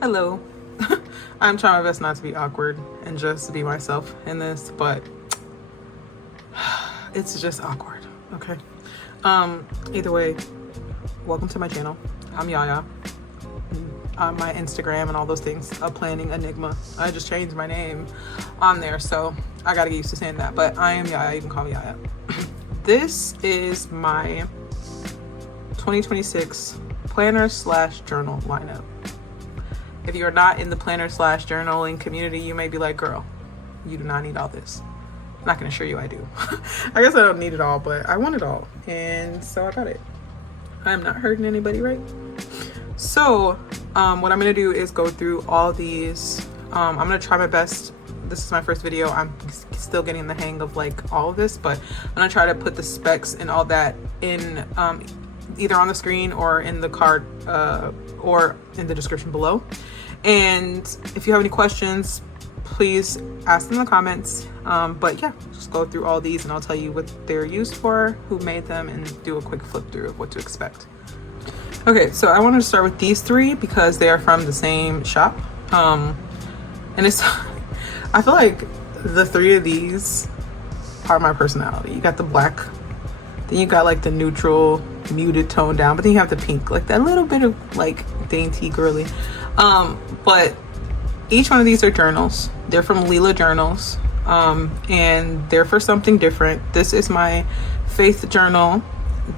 Hello. I'm trying my best not to be awkward and just be myself in this, but it's just awkward, okay? Either way, welcome to my channel. I'm Yaya. On my Instagram and all those things, Planning Enigma. I just changed my name on there, so I gotta get used to saying that, but I am Yaya. You can call me Yaya. This is my 2026 planner / journal lineup. If you're not in the planner / journaling community, you may be like, girl, you do not need all this. I'm not gonna assure you I do. I guess I don't need it all, but I want it all. And so I got it. I'm not hurting anybody, right? So what I'm gonna do is go through all these. I'm gonna try my best. This is my first video. I'm still getting the hang of like all of this, but I'm gonna try to put the specs and all that in either on the screen or in the card or in the description below. And if you have any questions, please ask them in the comments. But yeah, just go through all these and I'll tell you what they're used for, who made them, and do a quick flip through of what to expect. Okay, so I wanted to start with these three because they are from the same shop. And it's, I feel like the three of these are my personality. You got the black, then you got like the neutral, muted tone down, but then you have the pink, like that little bit of like dainty girly. But each one of these are journals. They're from Lila Journals, and they're for something different. This is my faith journal.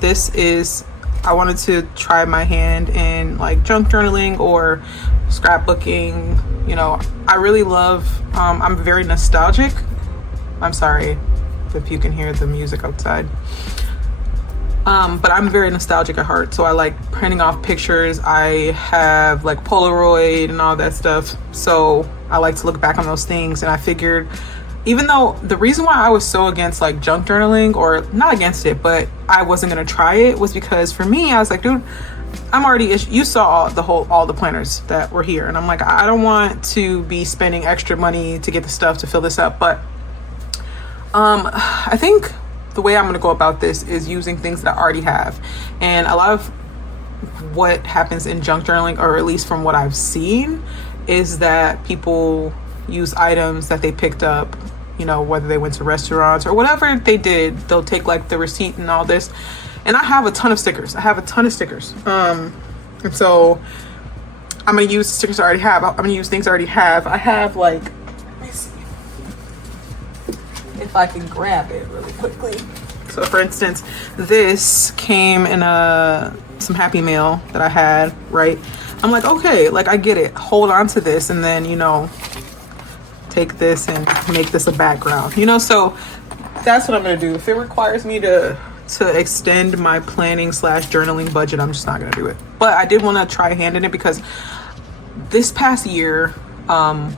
This is, I wanted to try my hand in like junk journaling or scrapbooking. You know, I really love, I'm very nostalgic. I'm sorry if you can hear the music outside. But I'm very nostalgic at heart, so I like printing off pictures. I have like Polaroid and all that stuff, so I like to look back on those things. And I figured, even though the reason why I was so against like junk journaling, or not against it, but I wasn't gonna try it, was because for me, I was like, dude, I'm already, you saw all the planners that were here, and I'm like, I don't want to be spending extra money to get the stuff to fill this up. But I think the way I'm going to go about this is using things that I already have. And a lot of what happens in junk journaling, or at least from what I've seen, is that people use items that they picked up, you know, whether they went to restaurants or whatever they did. They'll take like the receipt and all this. And I have a ton of stickers. And so I'm going to use stickers I already have. I'm going to use things I already have. I have like, let me see if I can grab it really quickly. So for instance, this came in some Happy Meal that I had, right? I'm like, okay, like I get it. Hold on to this and then, you know, take this and make this a background, you know? So that's what I'm gonna do. If it requires me to extend my planning / journaling budget, I'm just not gonna do it. But I did want to try hand in it because this past year, and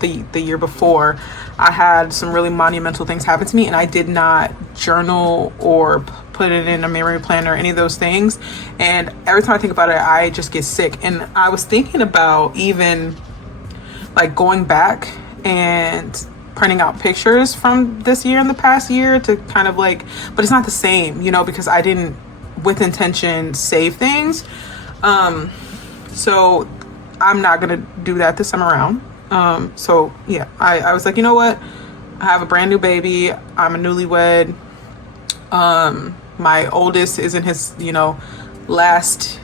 the year before, I had some really monumental things happen to me, and I did not journal or put it in a memory planner or any of those things. And every time I think about it, I just get sick. And I was thinking about even like going back and printing out pictures from this year and the past year to kind of like, but it's not the same, you know, because I didn't with intention save things. So I'm not gonna do that this time around. So yeah, I was like, you know what? I have a brand new baby. I'm a newlywed. My oldest is in his, you know, last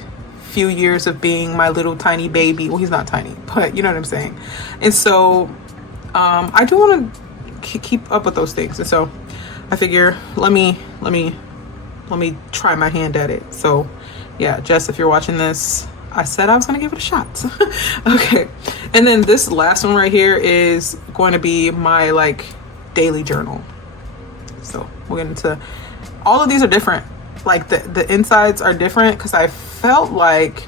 few years of being my little tiny baby. Well, he's not tiny, but you know what I'm saying? And so, I do want to keep up with those things. And so I figure, let me try my hand at it. So yeah, Jess, if you're watching this, I said I was gonna give it a shot. Okay. And then this last one right here is going to be my like daily journal. So we'll get into, all of these are different. Like the insides are different because I felt like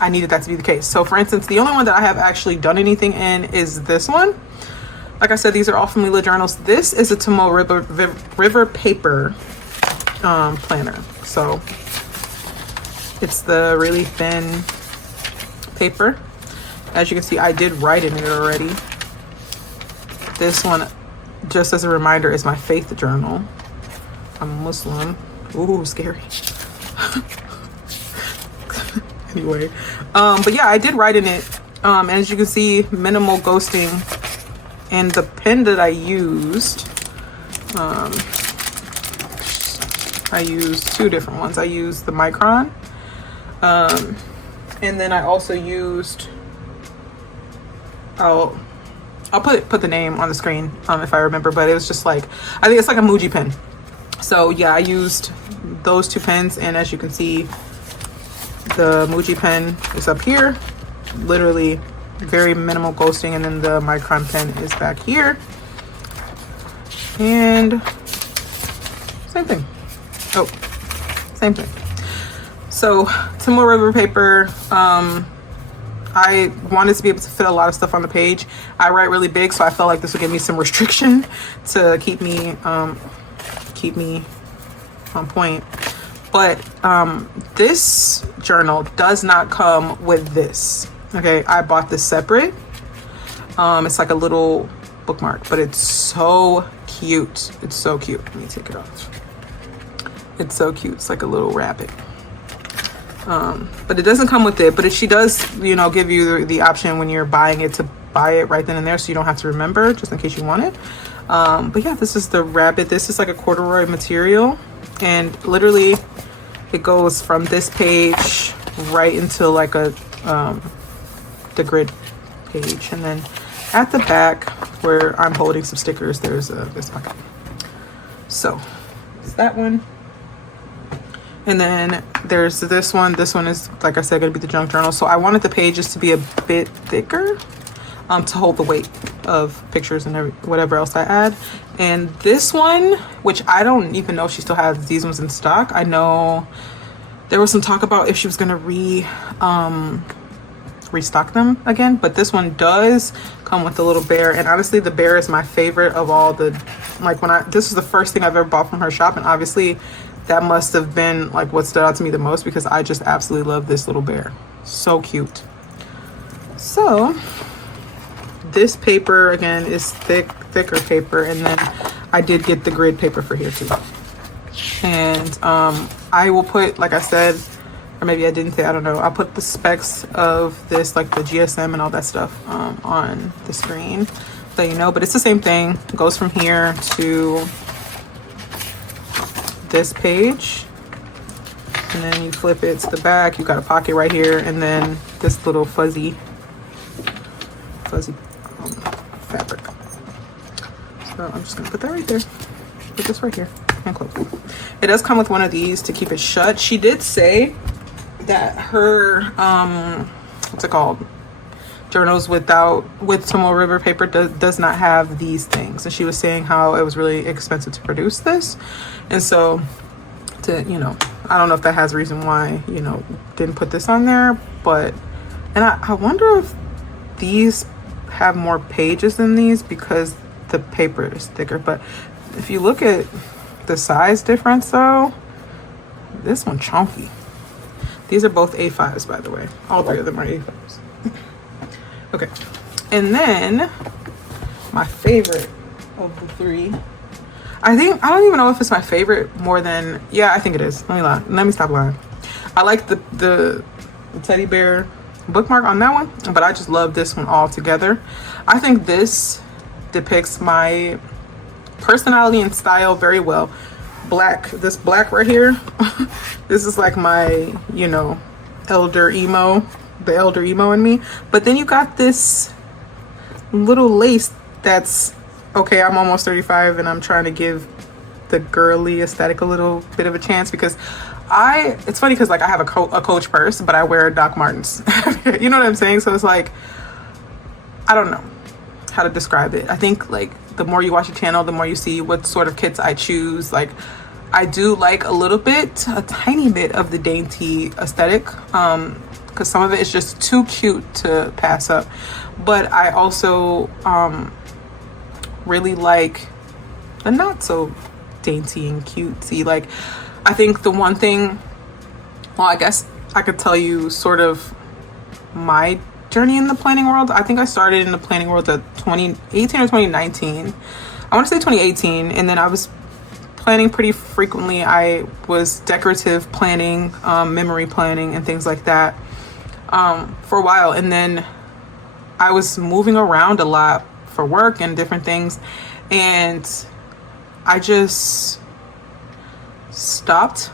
I needed that to be the case. So for instance, the only one that I have actually done anything in is this one. Like I said, these are all from Lila Journals. This is a Tomo River paper planner. So it's the really thin paper. As you can see, I did write in it already. This one, just as a reminder, is my faith journal. I'm Muslim. Ooh, scary. Anyway, but yeah, I did write in it. As you can see, minimal ghosting. And the pen that I used, I used two different ones. I used the Micron, and then I also used, I'll put the name on the screen if I remember, but it was just like, I think it's like a Muji pen. So yeah, I used those two pens, and as you can see, the Muji pen is up here, literally very minimal ghosting, and then the Micron pen is back here, and same thing. Oh, same thing. So Timber River paper, I wanted to be able to fit a lot of stuff on the page. I write really big, so I felt like this would give me some restriction to keep me on point. But this journal does not come with this. Okay, I bought this separate. It's like a little bookmark, but it's so cute. It's so cute. Let me take it off. It's so cute. It's like a little rabbit. But it doesn't come with it. But she does, give you the option when you're buying it to buy it right then and there, so you don't have to remember, just in case you want it. But yeah, this is the rabbit. This is like a corduroy material, and literally it goes from this page right into like the grid page, and then at the back where I'm holding some stickers, there's this pocket. So it's that one, and then there's this one. This one is, like I said, gonna be the junk journal. So I wanted the pages to be a bit thicker, to hold the weight of pictures and whatever else I add. And this one, which I don't even know if she still has these ones in stock. I know there was some talk about if she was gonna restock them again, but this one does come with a little bear. And honestly, the bear is my favorite of all the, like, this is the first thing I've ever bought from her shop, and obviously that must have been like what stood out to me the most, because I just absolutely love this little bear. So cute. So this paper again is thicker paper, and then I did get the grid paper for here too. And I will put, like I said, or maybe I didn't say, I don't know, I'll put the specs of this, like the GSM and all that stuff, on the screen so you know. But it's the same thing. It goes from here to this page, and then you flip it to the back. You got a pocket right here, and then this little fuzzy fabric. So I'm just gonna put that right there. Put this right here and close it. It does come with one of these to keep it shut. She did say that her what's it called, journals with Tomoe River paper does not have these things, and she was saying how it was really expensive to produce this, and so I don't know if that has a reason why didn't put this on there. But and I wonder if these have more pages than these because the paper is thicker. But if you look at the size difference though, this one chunky. These are both A5s, by the way. All three of them are A5s. Okay, and then my favorite of the three, I don't even know if it's my favorite more than, yeah, I think it is. Let me stop lying. I like the teddy bear bookmark on that one, but I just love this one all together. I think this depicts my personality and style very well. This black right here, this is like my, elder emo, the elder emo in me. But then you got this little lace that's, okay, I'm almost 35 and I'm trying to give the girly aesthetic a little bit of a chance, because it's funny because like I have a Coach purse, but I wear Doc Martens. You know what I'm saying? So it's like, I don't know how to describe it. I think like the more you watch the channel, the more you see what sort of kits I choose. Like I do like a tiny bit of the dainty aesthetic, because some of it is just too cute to pass up. But I also really like the not so dainty and cutesy. Like I think the one thing, well, I guess I could tell you sort of my journey in the planning world. I think I started in the planning world at 2018 or 2019. I want to say 2018, and then I was planning pretty frequently. I was decorative planning, memory planning, and things like that. for a while, and then I was moving around a lot for work and different things, and I just stopped.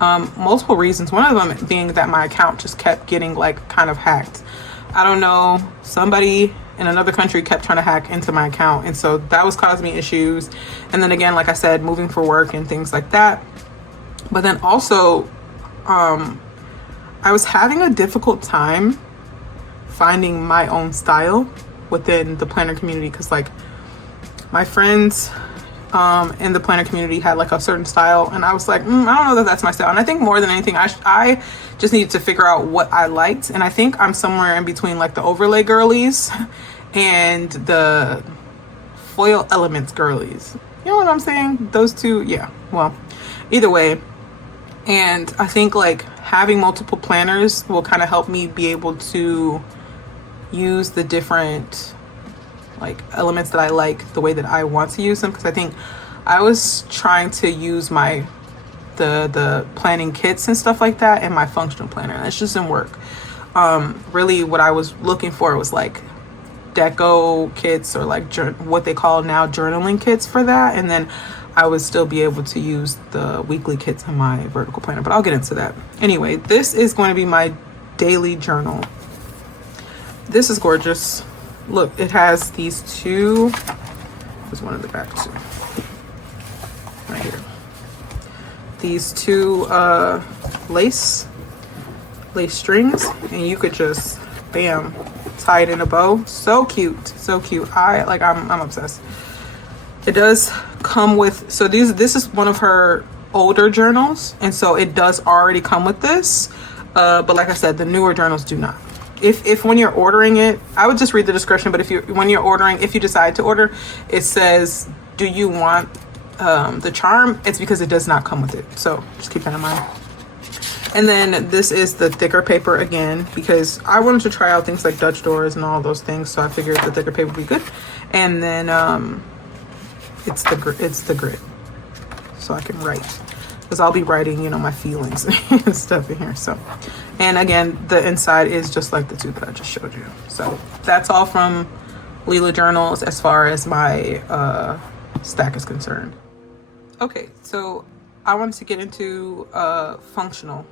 Multiple reasons. One of them being that my account just kept getting like kind of hacked. I don't know, somebody in another country kept trying to hack into my account, and so that was causing me issues. And then again, like I said, moving for work and things like that. But then also, I was having a difficult time finding my own style within the planner community, because like my friends in the planner community had like a certain style, and I was like, I don't know that that's my style. And I think more than anything, I just needed to figure out what I liked, and I think I'm somewhere in between like the overlay girlies and the foil elements girlies. You know what I'm saying? Those two, yeah. Well, either way. And I think like having multiple planners will kind of help me be able to use the different like elements that I like the way that I want to use them, because I think I was trying to use the planning kits and stuff like that in my functional planner, and it just didn't work. Really what I was looking for was like deco kits, or like what they call now journaling kits for that, and then I would still be able to use the weekly kits in my vertical planner, but I'll get into that. Anyway, this is going to be my daily journal. This is gorgeous. Look, it has these two, there's one in the back too, right here. These two lace strings, and you could just, bam, tie it in a bow. So cute, so cute. I'm obsessed. It does come with, so this is one of her older journals, and so it does already come with this, but like I said, the newer journals do not. If when you're ordering it, I would just read the description, but when you're ordering, if you decide to order, it says, do you want the charm? It's because it does not come with it, so just keep that in mind. And then this is the thicker paper again, because I wanted to try out things like Dutch doors and all those things, so I figured the thicker paper would be good. And then it's the grit, so I can write, because I'll be writing, my feelings and stuff in here. So, and again, the inside is just like the two that I just showed you. So that's all from Leela Journals as far as my stack is concerned. Okay, so I wanted to get into functional.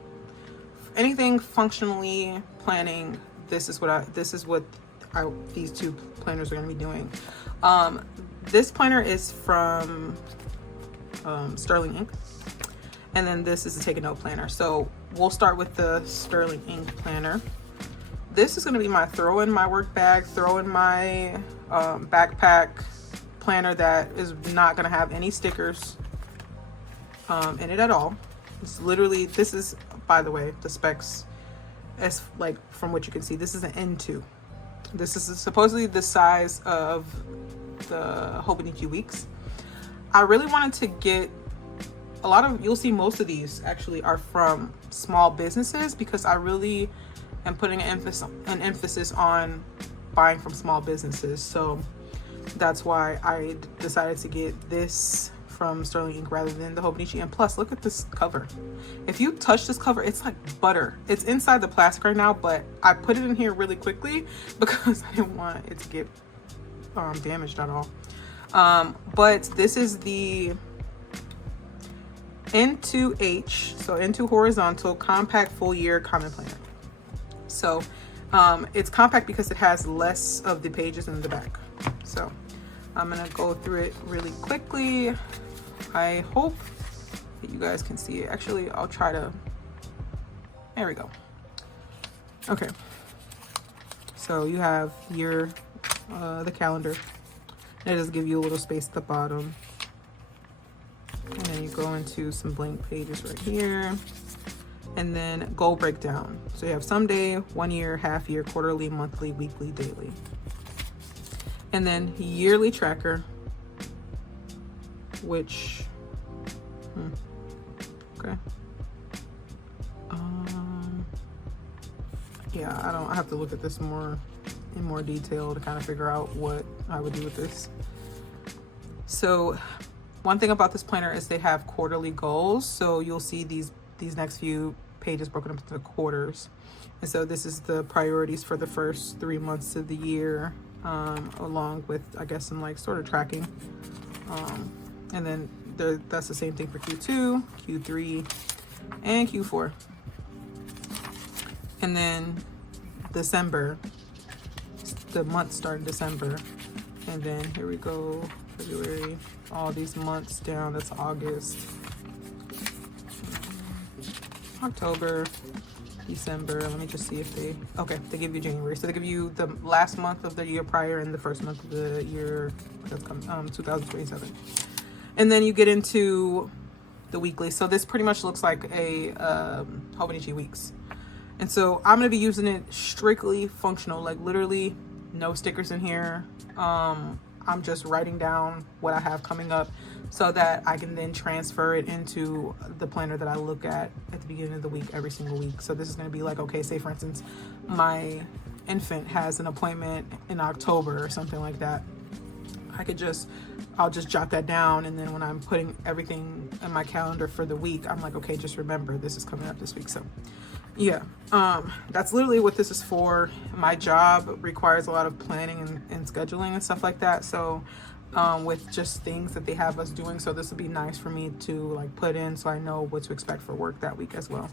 Anything functionally planning, this is what these two planners are going to be doing. This planner is from Sterling Ink, and then this is a take a note planner. So we'll start with the Sterling Ink planner. This is going to be my throw in my work bag, throw in my backpack planner that is not going to have any stickers in it at all. It's literally, this is, by the way, the specs, as like from what you can see, this is an N2. This is supposedly the size of the Hobonichi Weeks. I really wanted to get a lot of, you'll see most of these actually are from small businesses, because I really am putting an emphasis on buying from small businesses. So that's why I decided to get this from Sterling Ink rather than the Hobonichi. And plus, look at this cover. If you touch this cover, it's like butter. It's inside the plastic right now, but I put it in here really quickly because I didn't want it to get damaged at all. But this is the N2H, so N2 horizontal compact full year common planner. So it's compact because it has less of the pages in the back. So I'm gonna go through it really quickly. I hope that you guys can see it. Actually, I'll try to, there we go. Okay, so you have your the calendar. It does give you a little space at the bottom, and then you go into some blank pages right here, and then goal breakdown. So you have someday, 1 year, half year, quarterly, monthly, weekly, daily, and then yearly tracker, which okay, yeah, I have to look at this in more detail to kind of figure out what I would do with this. So one thing about this planner is they have quarterly goals, so you'll see these next few pages broken up into quarters. And so this is the priorities for the first 3 months of the year, along with, I guess, some like sort of tracking. And then that's the same thing for Q2, Q3, and Q4. And then December, the months start in December. And then here we go, February, all these months down, that's August, October, December. Let me just see if they give you January. So they give you the last month of the year prior and the first month of the year that's coming, 2027. And then you get into the weekly. So this pretty much looks like a Hobonichi weeks. And so I'm gonna be using it strictly functional, like literally no stickers in here. I'm just writing down what I have coming up so that I can then transfer it into the planner that I look at the beginning of the week, every single week. So this is gonna be like, okay, say for instance, my infant has an appointment in October or something like that. I'll just jot that down, and then when I'm putting everything in my calendar for the week, I'm like, okay, just remember this is coming up this week. So yeah, that's literally what this is for. My job requires a lot of planning and scheduling and stuff like that. So with just things that they have us doing, so this would be nice for me to like put in so I know what to expect for work that week as well.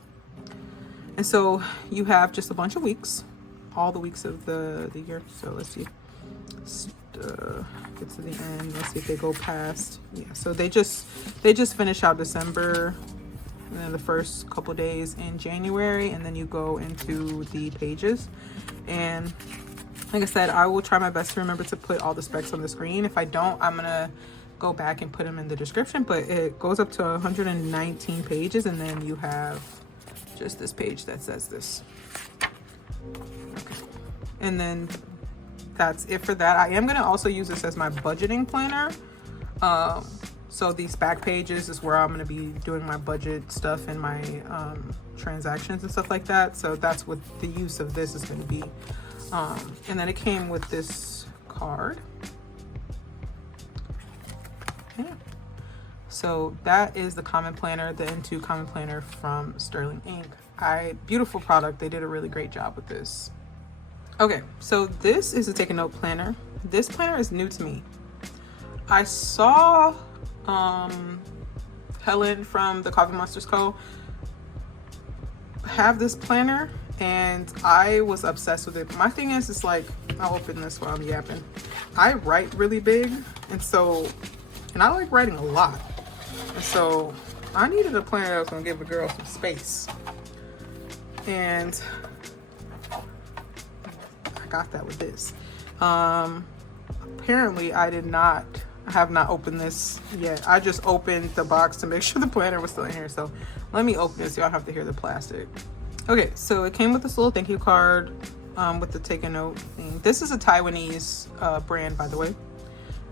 And so you have just a bunch of weeks, all the weeks of the year. So let's see, get to the end. Let's see if they go past. Yeah, so they just finish out December, and then the first couple days in January, and then you go into the pages. And like I said, I will try my best to remember to put all the specs on the screen. If I don't, I'm gonna go back and put them in the description. But it goes up to 119 pages, and then you have just this page that says this. Okay. And then that's it for that. I am gonna also use this as my budgeting planner. So these back pages is where I'm gonna be doing my budget stuff and my transactions and stuff like that. So that's what the use of this is gonna be. And then it came with this card. Yeah. So that is the Common Planner, the N2 Common Planner from Sterling Ink. Beautiful product. They did a really great job with this. Okay, so this is a take a note planner. This planner is new to me. I saw Helen from the Coffee Monsters Co. have this planner, and I was obsessed with it. My thing is, it's like, I'll open this while I'm yapping. I write really big, and I like writing a lot. And so I needed a planner that was gonna give a girl some space. And I got that with this. Apparently I have not opened this yet. I just opened the box to make sure the planner was still in here. So let me open this so y'all have to hear the plastic. Okay, so it came with this little thank you card with the take a note thing. This is a Taiwanese brand, by the way.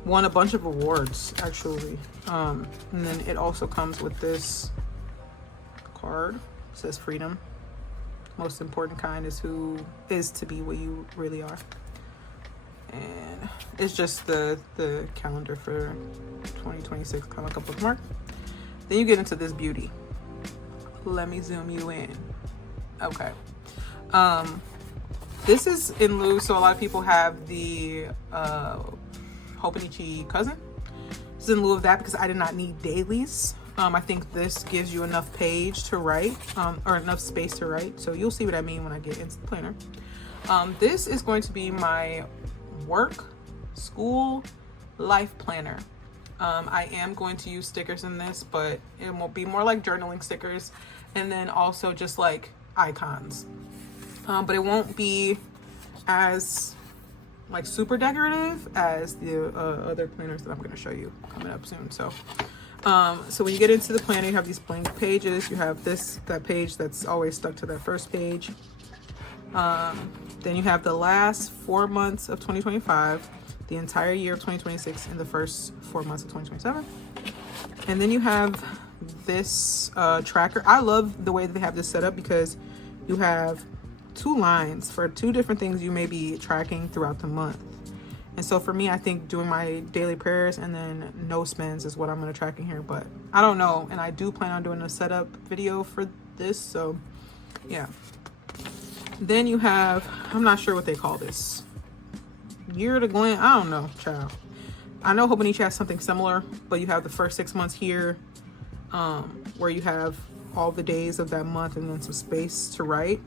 Won a bunch of awards, actually. And then it also comes with this card. It says freedom. Most important kind is to be what you really are. And it's just the calendar for 2026, kind of like a bookmark. Then you get into this beauty. Let me zoom you in. Okay. This is in lieu, so a lot of people have the Hobonichi cousin. This is in lieu of that because I did not need dailies. I think this gives you enough page to write, or enough space to write. So you'll see what I mean when I get into the planner. This is going to be my work, school, life planner. I am going to use stickers in this, but it will be more like journaling stickers, and then also just like icons. But it won't be as like super decorative as the other planners that I'm going to show you coming up soon. So when you get into the planner, you have these blank pages. You have that page that's always stuck to that first page. Then you have the last 4 months of 2025, the entire year of 2026, and the first 4 months of 2027. And then you have this tracker. I love the way that they have this set up because you have 2 lines for 2 different things you may be tracking throughout the month. And so for me, I think doing my daily prayers and then no spends is what I'm going to track in here. But I don't know. And I do plan on doing a setup video for this. So Yeah. Then you have, I'm not sure what they call this. Year to glance. I don't know, child. I know Hobonichi has something similar, but you have the first 6 months here, where you have all the days of that month and then some space to write.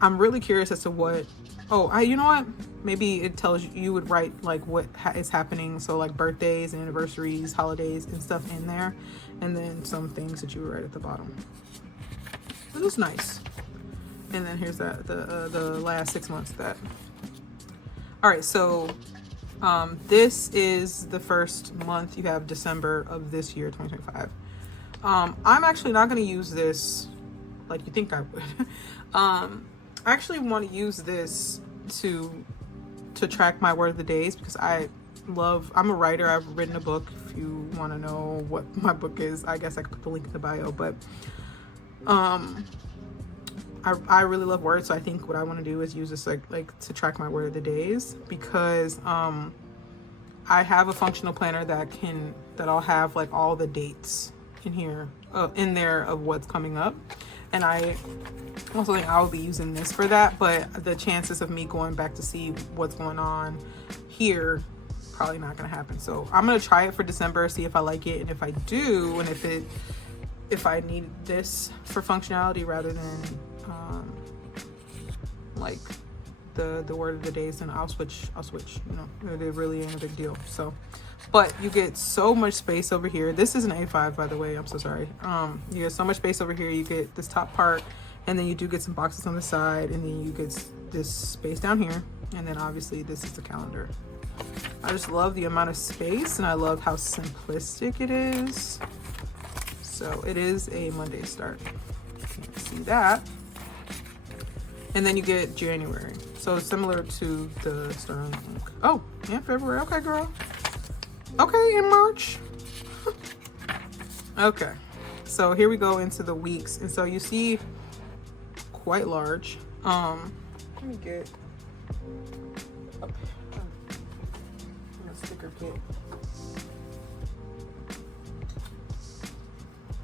I'm really curious as to what. Oh, you know what? Maybe it tells you, you would write like what is happening. So like birthdays, anniversaries, holidays, and stuff in there, and then some things that you would write at the bottom. It was nice. And then here's that the last 6 months of that. All right, so this is the first month. You have December of this year, 2025. I'm actually not going to use this like you think I would. I actually want to use this to track my word of the days, because I'm a writer. I've written a book. If you want to know what my book is, I guess I could put the link in the bio. But I really love words, so I think what I want to do is use this like to track my word of the days, because I have a functional planner that'll have like all the dates in here in there of what's coming up, and I also think I will be using this for that. But the chances of me going back to see what's going on here, probably not going to happen. So I'm going to try it for December, see if I like it, and if I do, and if I need this for functionality rather than like the word of the days, then I'll switch. You know, it really ain't a big deal. So, but you get so much space over here. This is an A5, by the way. I'm so sorry. You get so much space over here. You get this top part, and then you do get some boxes on the side, and then you get this space down here, and then obviously this is the calendar. I just love the amount of space, and I love how simplistic it is. So it is a Monday start. Can't see that. And then you get January. So similar to the Stern. Oh, yeah, February. Okay, girl. Okay, in March. Okay. So here we go into the weeks. And so you see quite large. Let me get a sticker kit.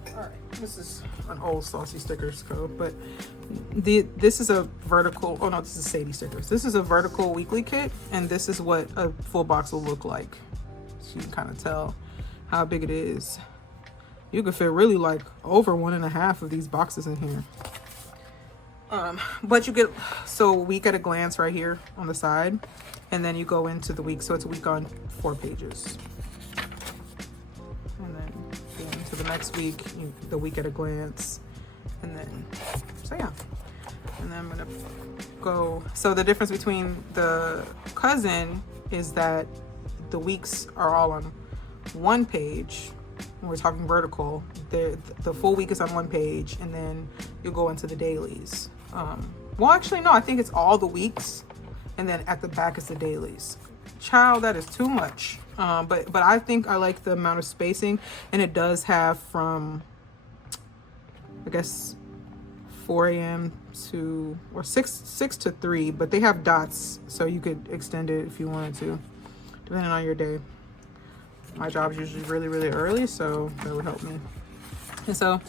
Alright, this is an old Saucy Stickers code, but this is a vertical, oh no, this is Sadie Stickers. This is a vertical weekly kit, and this is what a full box will look like. So you can kind of tell how big it is. You could fit really like over 1.5 of these boxes in here. But you get, so week at a glance right here on the side, and then you go into the week, so it's a week on 4 pages. And then into the next week, the week at a glance, and then, so yeah. And then I'm gonna go, so the difference between the cousin is that the weeks are all on 1 page. When we're talking vertical, the full week is on 1 page, and then you'll go into the dailies. Well, actually, no, I think it's all the weeks, and then at the back is the dailies. Child, that is too much. But I think I like the amount of spacing, and it does have from, I guess, 4 a.m. to, or 6 to 3, but they have dots, so you could extend it if you wanted to, depending on your day. My job is usually really, really early, so that would help me. And so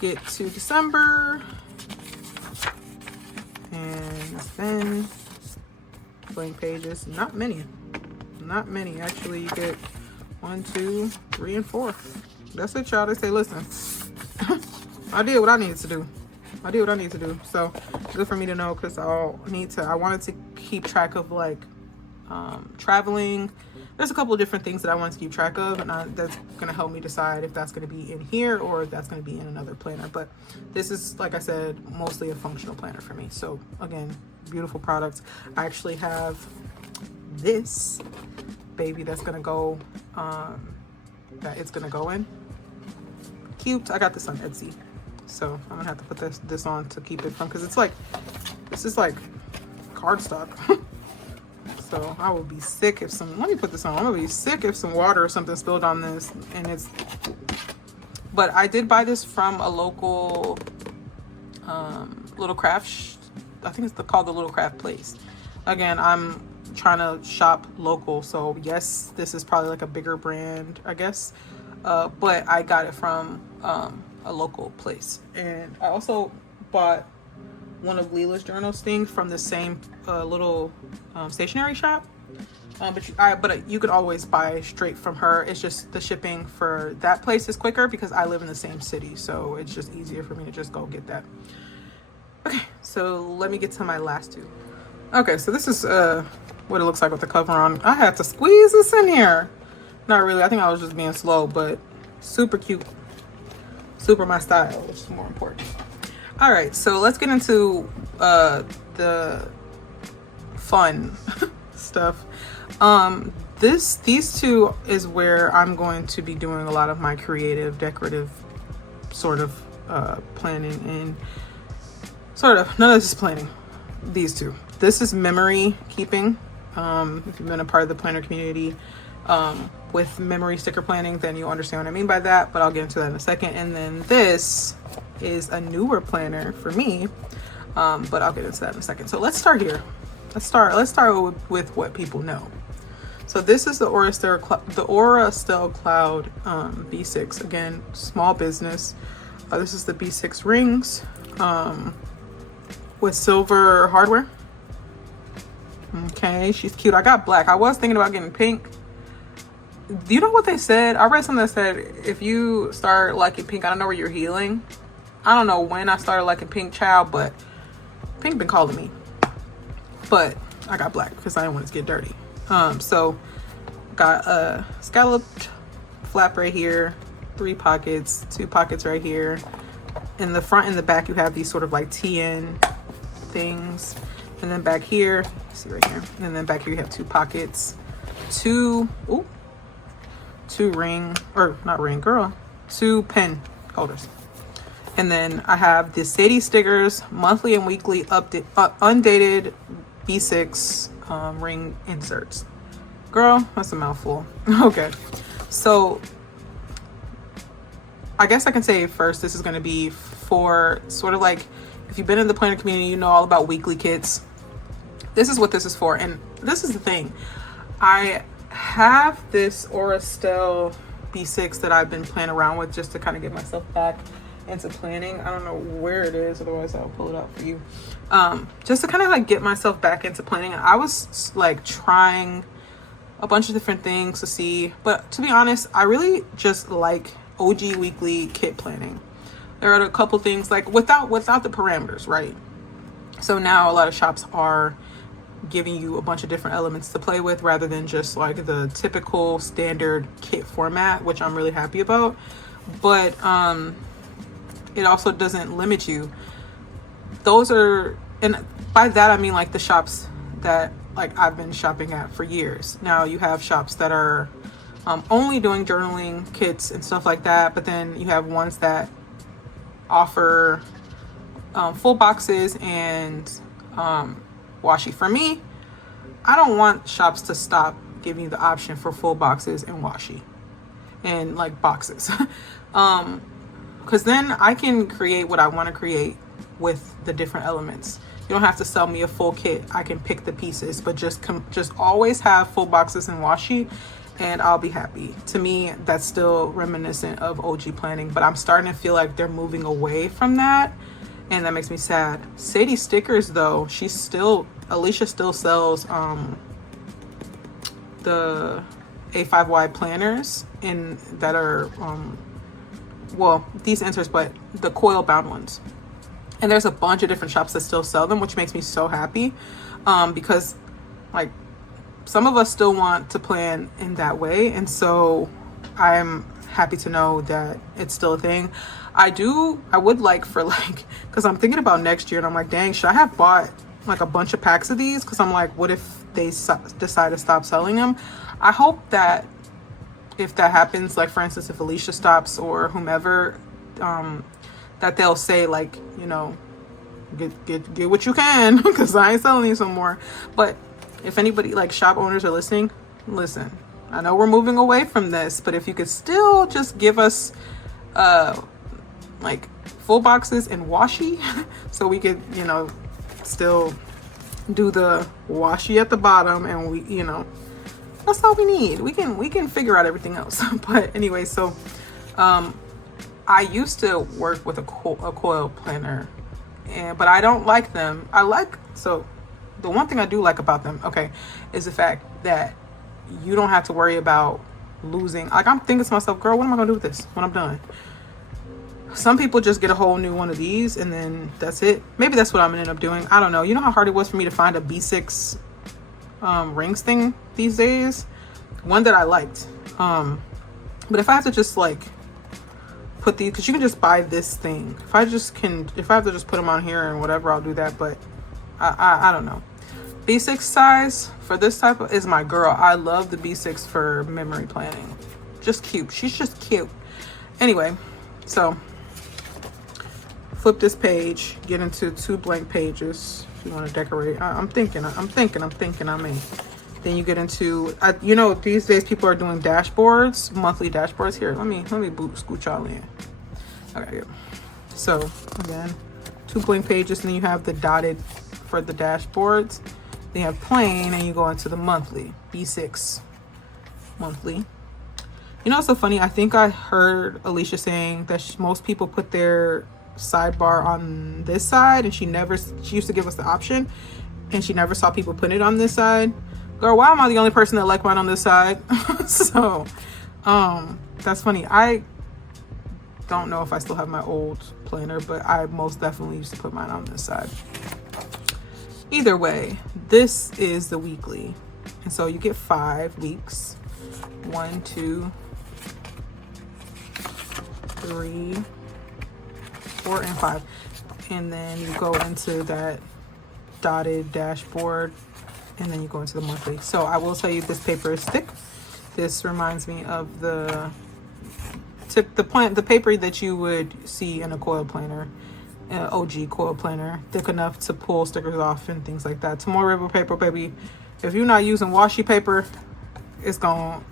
get to December, and then blank pages. Not many. Actually, you get 1, 2, 3, and 4. That's it, y'all. They say, listen, I did what I needed to do. So good for me to know, because I wanted to keep track of like traveling. There's a couple of different things that I wanted to keep track of, and that's going to help me decide if that's going to be in here or if that's going to be in another planner. But this is, like I said, mostly a functional planner for me. So again, beautiful products. I actually have this baby that's going to go, that it's going to go in. Cute. I got this on Etsy. So I'm going to have to put this on to keep it from, because it's like, this is like cardstock. So I will be sick if let me put this on. I'm gonna be sick if some water or something spilled on this, and but I did buy this from a local little craft, I think it's called the Little Craft Place. Again, I'm trying to shop local, so yes, this is probably like a bigger brand, I guess, but I got it from a local place. And I also bought one of Leela's journals things from the same little stationery shop. But you could always buy straight from her. It's just the shipping for that place is quicker because I live in the same city, so it's just easier for me to just go get that. Okay, so let me get to my last two. Okay, so this is what it looks like with the cover on. I had to squeeze this in here. Not really. I think I was just being slow, but super cute. Super my style, which is more important. All right, so let's get into the fun stuff. These two is where I'm going to be doing a lot of my creative, decorative sort of planning, and sort of none of this is planning. These two. This is memory keeping. If you've been a part of the planner community with memory sticker planning, then you'll understand what I mean by that, but I'll get into that in a second. And then this is a newer planner for me, but I'll get into that in a second. So let's start here. Let's start with what people know. So this is the Aurastell Cloud B6. Again, small business. This is the B6 rings with silver hardware. Okay, she's cute. I got black. I was thinking about getting pink. Do you know what they said? I read something that said if you start liking pink, I don't know where you're healing. I don't know when I started liking pink, child, but pink been calling me. But I got black because I didn't want it to get dirty. So got a scalloped flap right here, 3 pockets, 2 pockets right here. In the front and the back, you have these sort of like TN things. And then back here, see right here. And then back here, you have 2 pockets, 2 ring, or not ring, girl, 2 pen holders. And then I have the Sadie stickers, monthly and weekly undated B6 ring inserts. Girl, that's a mouthful. Okay, so I guess I can say first, this is going to be for sort of like, if you've been in the planner community, you know all about weekly kits. This is what this is for. And this is the thing. I have this Aurastell B6 that I've been playing around with just to kind of get myself back into planning. I don't know where it is, otherwise I'll pull it out for you. Just to kind of like get myself back into planning. I was like trying a bunch of different things to see, but to be honest, I really just like OG weekly kit planning. There are a couple things like without the parameters, right? So now a lot of shops are giving you a bunch of different elements to play with rather than just like the typical standard kit format, which I'm really happy about. But it also doesn't limit you. Those are, and by that I mean like the shops that like I've been shopping at for years. Now you have shops that are only doing journaling kits and stuff like that, but then you have ones that offer full boxes and washi. For me, I don't want shops to stop giving you the option for full boxes and washi and like boxes. Because then I can create what I want to create with the different elements. You don't have to sell me a full kit. I can pick the pieces, but just always have full boxes and washi, and I'll be happy. To me, that's still reminiscent of OG planning, but I'm starting to feel like they're moving away from that, and that makes me sad. Sadie stickers, though, Alicia still sells the A5Y planners that are well, these inserts, but the coil bound ones. And there's a bunch of different shops that still sell them, which makes me so happy, because like some of us still want to plan in that way. And so I'm happy to know that it's still a thing. I would like for like, because I'm thinking about next year and I'm like, dang, should I have bought like a bunch of packs of these? Because I'm like, what if they decide to stop selling them? I hope that if that happens, like for instance, if Alicia stops or whomever, that they'll say like, you know, get what you can, because I ain't selling these no more. But if anybody like shop owners are listening, listen, I know we're moving away from this, but if you could still just give us like full boxes and washi so we could, you know, still do the washi at the bottom, and we, you know, that's all we need. We can figure out everything else. But anyway, so I used to work with a coil planner but I don't like them. So the one thing I do like about them, okay, is the fact that you don't have to worry about losing. Like, I'm thinking to myself, girl, what am I gonna do with this when I'm done? Some people just get a whole new one of these and then that's it. Maybe that's what I'm gonna end up doing. I don't know. You know how hard it was for me to find a B6 rings thing these days? One that I liked. But if I have to just like put these, because you can just buy this thing. If I have to just put them on here and whatever, I'll do that. But I don't know. B6 size for this type of is my girl. I love the B6 for memory planning. Just cute. She's just cute. Anyway, so flip this page, get into 2 blank pages if you want to decorate. I'm thinking. Then you get into, you know, these days people are doing dashboards, monthly dashboards. Here, let me scoot y'all in. Okay, good. So again, 2 blank pages, and then you have the dotted for the dashboards. Then you have plain, and you go into the monthly, B6 monthly. You know what's so funny? I think I heard Alicia saying that most people put their sidebar on this side, and she used to give us the option, and she never saw people put it on this side. Girl, why am I the only person that like mine on this side? So that's funny. I don't know if I still have my old planner, but I most definitely used to put mine on this side. Either way, this is the weekly, and so you get 5 weeks. 1, 2, 3, 4, and 5, and then you go into that dotted dashboard, and then you go into the monthly. So I will tell you, this paper is thick. This reminds me of the paper that you would see in a coil planner, OG coil planner, thick enough to pull stickers off and things like that. Tomorrow River paper, baby. If you're not using washi paper, it's gonna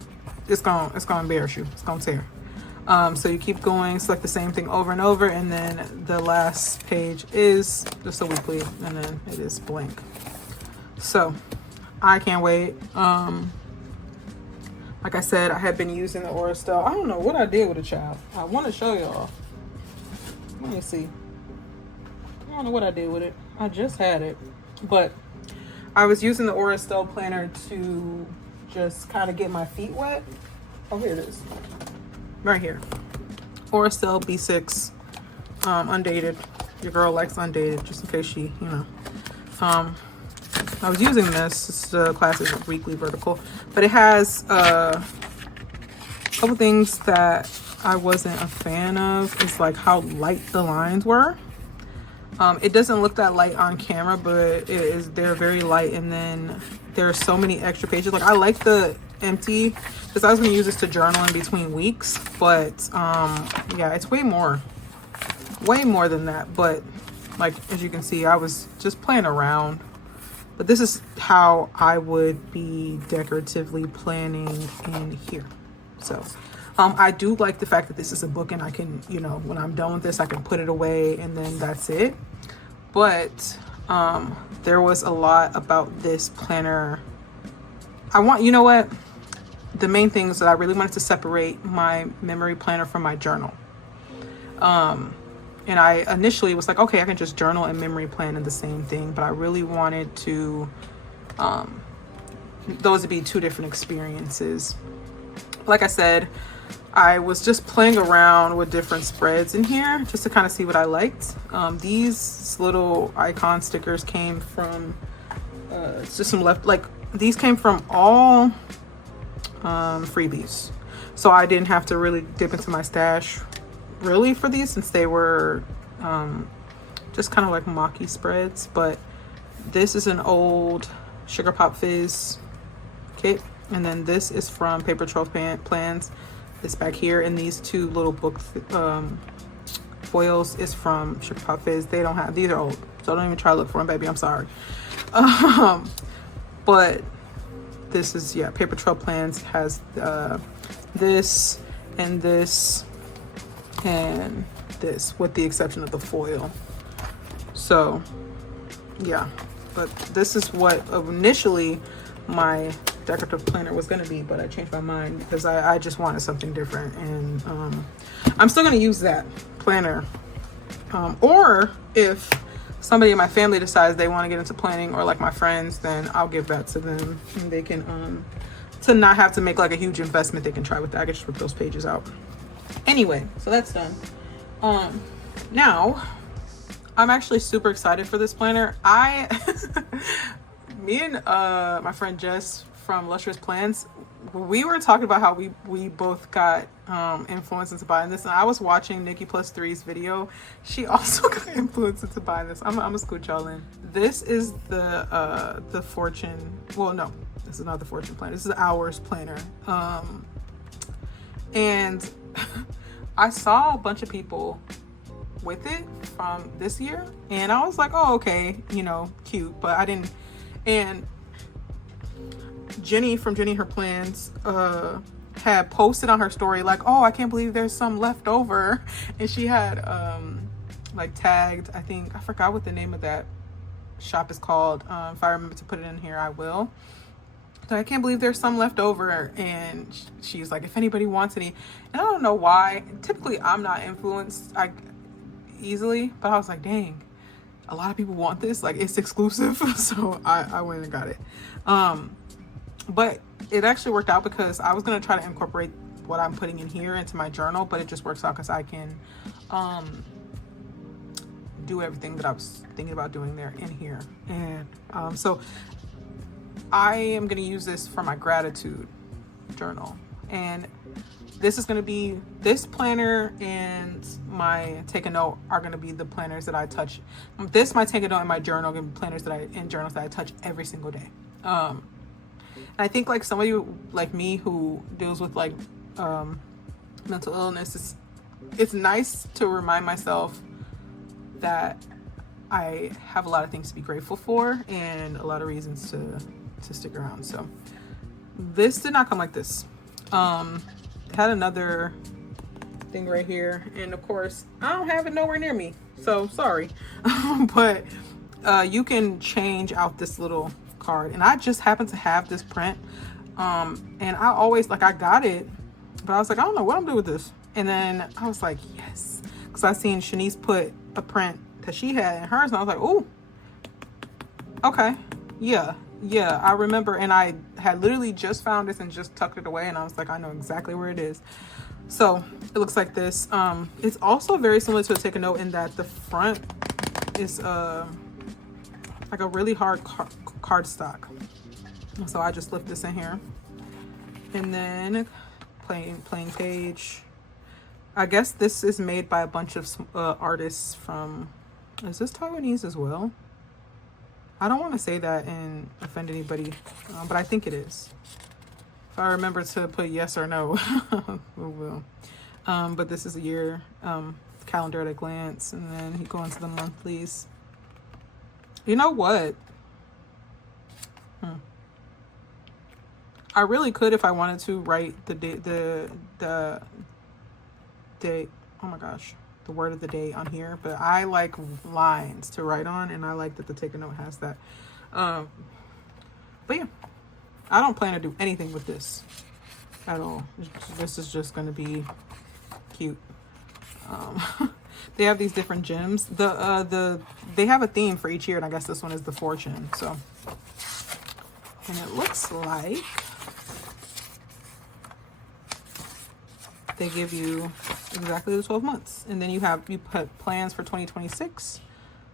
embarrass you. It's gonna tear. So you keep going, select the same thing over and over, and then the last page is just a weekly, and then it is blank. So I can't wait. Like I said, I have been using the Oristel. I don't know what I did with the child. I want to show y'all. Let me see. I don't know what I did with it. I just had it, but I was using the Oristel planner to just kind of get my feet wet. Oh, here it is. Right here. Oristel B6, undated. Your girl likes undated, just in case she, you know. I was using this. It's the classic weekly vertical, but it has a couple things that I wasn't a fan of. It's like how light the lines were. It doesn't look that light on camera, but they're very light, and then there are so many extra pages. Like, I like the empty, because I was going to use this to journal in between weeks, but yeah, it's way more than that. But like, as you can see, I was just playing around, but this is how I would be decoratively planning in here. So I do like the fact that this is a book, and I can, you know, when I'm done with this, I can put it away and then that's it. But there was a lot about this planner. You know what? The main thing is that I really wanted to separate my memory planner from my journal. And I initially was like, okay, I can just journal and memory plan in the same thing, but I really wanted to, those to be 2 different experiences. Like I said, I was just playing around with different spreads in here just to kind of see what I liked. These little icon stickers came from, it's just some left, like these came from all freebies. So I didn't have to really dip into my stash really for these, since they were just kind of like mocky spreads. But this is an old Sugar Pop Fizz kit, and then this is from Paper Trail Plans. It's back here, and these 2 little book foils is from Sugar Pop Fizz. They don't have, these are old, so don't even try to look for them, baby. I'm sorry. But this is, yeah, Paper Trail Plans has this and this and this, with the exception of the foil. So yeah, but this is what initially my decorative planner was going to be, but I changed my mind because I just wanted something different, and I'm still going to use that planner, or if somebody in my family decides they want to get into planning, or like my friends, then I'll give that to them, and they can to not have to make like a huge investment, they can try with that. I can just rip those pages out. Anyway, so that's done. Now I'm actually super excited for this planner. Me and my friend Jess from Lustrous Plans, we were talking about how we both got influenced into buying this, and I was watching Nikki Plus 3's video. She also got influenced into buying this. I'm gonna scoot y'all in. This is the Fortune, well, no, this is not the Fortune planner, this is the Hours planner. And I saw a bunch of people with it from this year, and I was like, oh, okay, you know, cute, but I didn't. And Jenny from Jenny Her Plans had posted on her story like, oh, I can't believe there's some left over, and she had like tagged, I think, I forgot what the name of that shop is called. If I remember to put it in here, I will. So I can't believe there's some left over, and she's like, if anybody wants any. And I don't know why, typically I'm not influenced easily, but I was like, dang, a lot of people want this, like it's exclusive. So I went and got it. But it actually worked out because I was going to try to incorporate what I'm putting in here into my journal, but it just works out because I can do everything that I was thinking about doing there in here. And so I am going to use this for my gratitude journal, and this is going to be, this planner and my take a note are going to be the planners that I touch. This, my take a note, and my journal are going to be planners and journals that I touch every single day. And I think like somebody like me who deals with like mental illness, it's nice to remind myself that I have a lot of things to be grateful for and a lot of reasons to stick around. So this did not come like this. It had another thing right here, and of course I don't have it nowhere near me, so sorry. But you can change out this little card, and I just happen to have this print, and I always, like, I got it, but I was like, I don't know what I'm doing with this. And then I was like, yes, because I seen Shanice put a print that she had in hers, and I was like, oh, okay, yeah, I remember. And I had literally just found this and just tucked it away, and I was like, I know exactly where it is. So it looks like this. It's also very similar to a take a note in that the front is like a really hard cardstock. So I just lift this in here, and then plain page. I guess this is made by a bunch of artists from, is this Taiwanese as well? I don't want to say that and offend anybody, but I think it is. If I remember to put yes or no, we will. But this is a year calendar at a glance, and then you go into the monthlies. You know what? I really could, if I wanted to, write the day. Oh my gosh, the word of the day on here. But I like lines to write on, and I like that the take a note has that. But yeah, I don't plan to do anything with this at all. This is just going to be cute. They have these different gems. They have a theme for each year, and I guess this one is the fortune. So, and it looks like they give you exactly the 12 months, and then you put plans for 2026.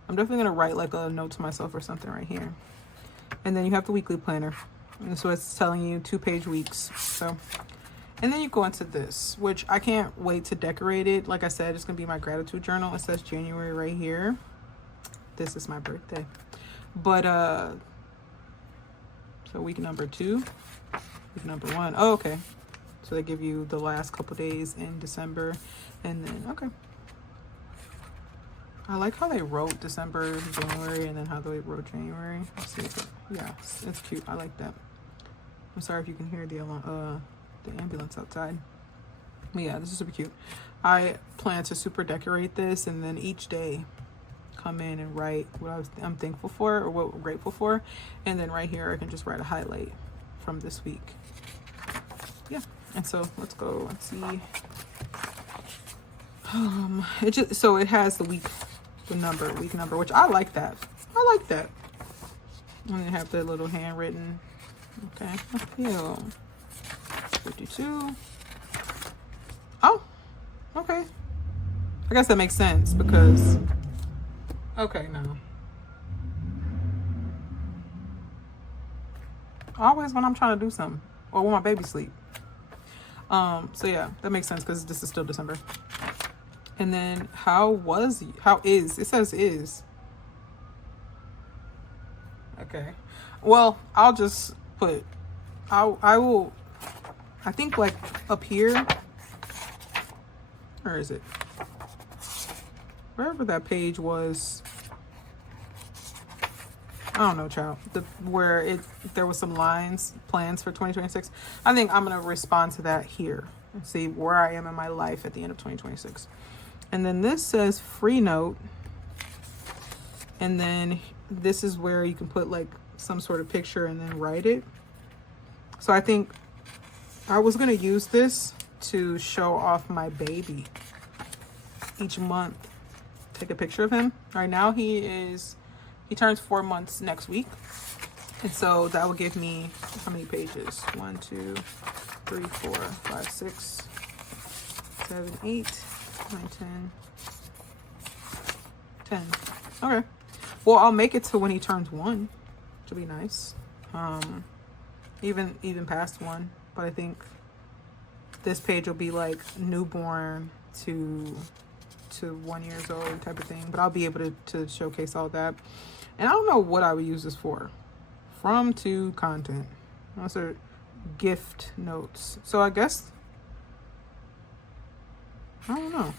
I'm definitely gonna write like a note to myself or something right here. And then you have the weekly planner, and so it's telling you 2-page weeks. So, and then you go into this, which I can't wait to decorate it. Like I said, it's gonna be my gratitude journal. It says January right here. This is my birthday. But so week number 2, week number 1. Oh, okay. So they give you the last couple days in December, and then, okay. I like how they wrote December, January, and then how they wrote January. Let's see if yeah, it's cute. I like that. I'm sorry if you can hear the ambulance outside. But yeah, this is super cute. I plan to super decorate this, and then each day come in and write what I'm thankful for, or what I'm grateful for, and then right here I can just write a highlight from this week. Yeah. And so let's go and see. So it has the week the number, week number, which I like that. I like that. And then have the little handwritten. Okay. Appeal. 52. Oh, okay. I guess that makes sense because, okay, no. Always when I'm trying to do something or when my baby sleep. So yeah, that makes sense because this is still December. And then how is, it says is. Okay. Well, I'll just put, I will, I think like up here, where is it? Wherever that page was, I don't know, child. Where there was some plans for 2026. I think I'm gonna respond to that here and see where I am in my life at the end of 2026. And then this says free note, and then this is where you can put like some sort of picture and then write it. So I think I was gonna use this to show off my baby each month. Take a picture of him. Right now he turns 4 months next week. And so that will give me how many pages? 1, 2, 3, 4, 5, 6, 7, 8, 9, 10. Okay. Well, I'll make it to when he turns 1, which will be nice. Even past 1. But I think this page will be like newborn to 1 year old type of thing. But I'll be able to showcase all that. And I don't know what I would use this for. From to content. Those are gift notes. So I guess, I don't know.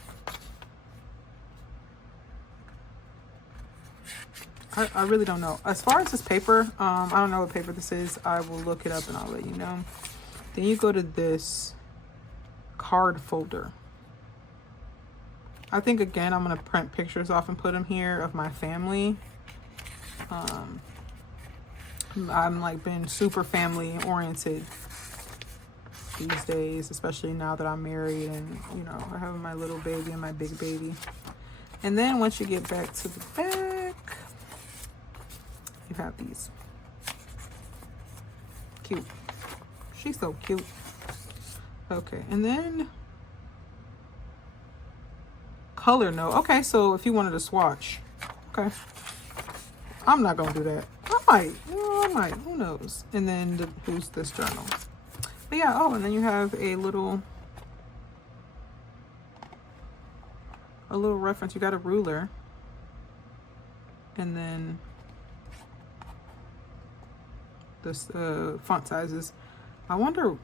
I really don't know. As far as this paper, I don't know what paper this is. I will look it up and I'll let you know. Then you go to this card folder. I think again, I'm gonna print pictures off and put them here of my family. I'm like been super family oriented these days, especially now that I'm married and you know I have my little baby and my big baby. And then once you get back to the back, you have these. Cute. She's so cute. Okay, and then color note. Okay, so if you wanted to swatch, okay. I'm not gonna do that. I might, who knows? And then who's this journal? But yeah, oh, and then you have a little reference. You got a ruler. And then this font sizes. I wonder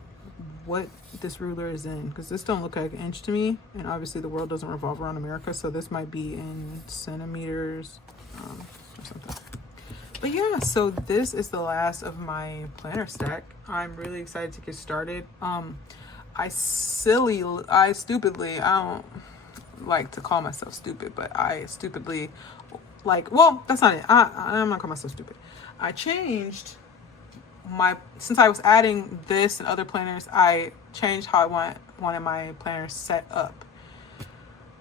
what this ruler is in, because this don't look like an inch to me, and obviously the world doesn't revolve around America, so this might be in centimeters or something. But yeah, so this is the last of my planner stack. I'm really excited to get started. I stupidly, I don't like to call myself stupid, but I stupidly, like, well, that's not it. I'm not calling myself stupid. I changed since I was adding this and other planners, I changed how I wanted my planner set up.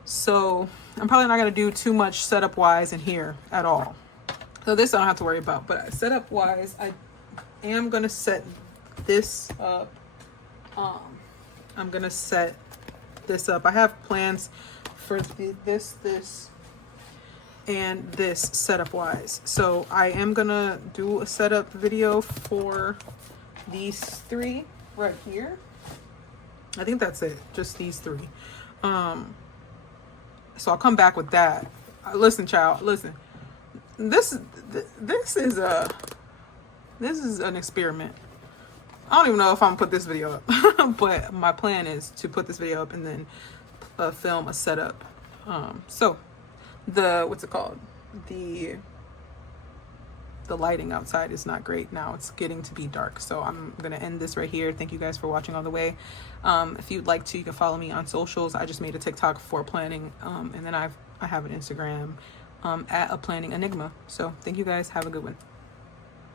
So I'm probably not going to do too much setup wise in here at all. So this I don't have to worry about, but setup wise, I am going to set this up. I'm going to set this up. I have plans for this, and this setup wise. So I am going to do a setup video for these 3 right here. I think that's it. Just these 3. So I'll come back with that. Listen, child, listen. This is an experiment. I don't even know if I'm gonna put this video up, but my plan is to put this video up and then film a setup. So what's it called? The lighting outside is not great now. It's getting to be dark, so I'm gonna end this right here. Thank you guys for watching all the way. If you'd like to, you can follow me on socials. I just made a TikTok for planning, and then I have an Instagram at aplanningenigma. So thank you guys. Have a good one.